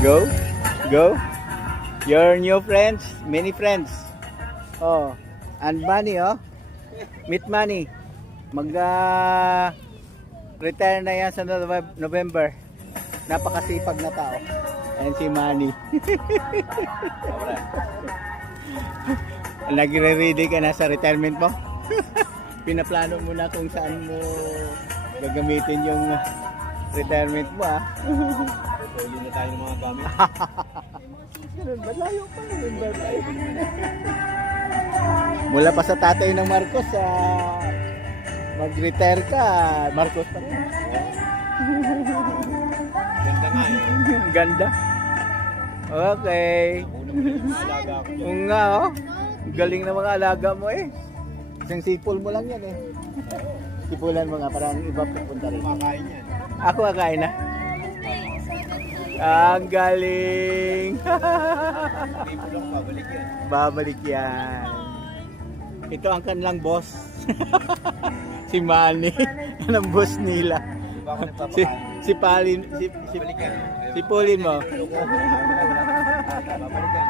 Go. Go. Your new friends. Many friends. Oh. And money, oh. Meet money. Retire na yan sa November. Napakasipag na tao. Ayan si Manny. Nagre-ready ka na sa retirement mo? Pinaplano mo na kung saan mo gagamitin yung retirement mo, ah. Pwede na tayo ng mga gamit. Ganun ba? Layo pa, November pa. Mula pa sa tatay ng Marcos, mag-retire ka, Marcos pa rin. Ganda nga eh. Ganda. Okay. Alaga ako dyan. Oo nga, oh. Galing na mga alaga mo eh. Isang sipol mo lang yan eh. Sipulan mo nga, parang iba pupunta rin. Kumakain yan. Ako kakain na. Ang galing. People lang pabalik yan. Babalik yan. Ito ang kanilang boss. Si Manny. Yan ang boss nila. Di ba ako Si, nagpapakain? si Palin, Babalik yan. si Pulin mo. Babalik yan.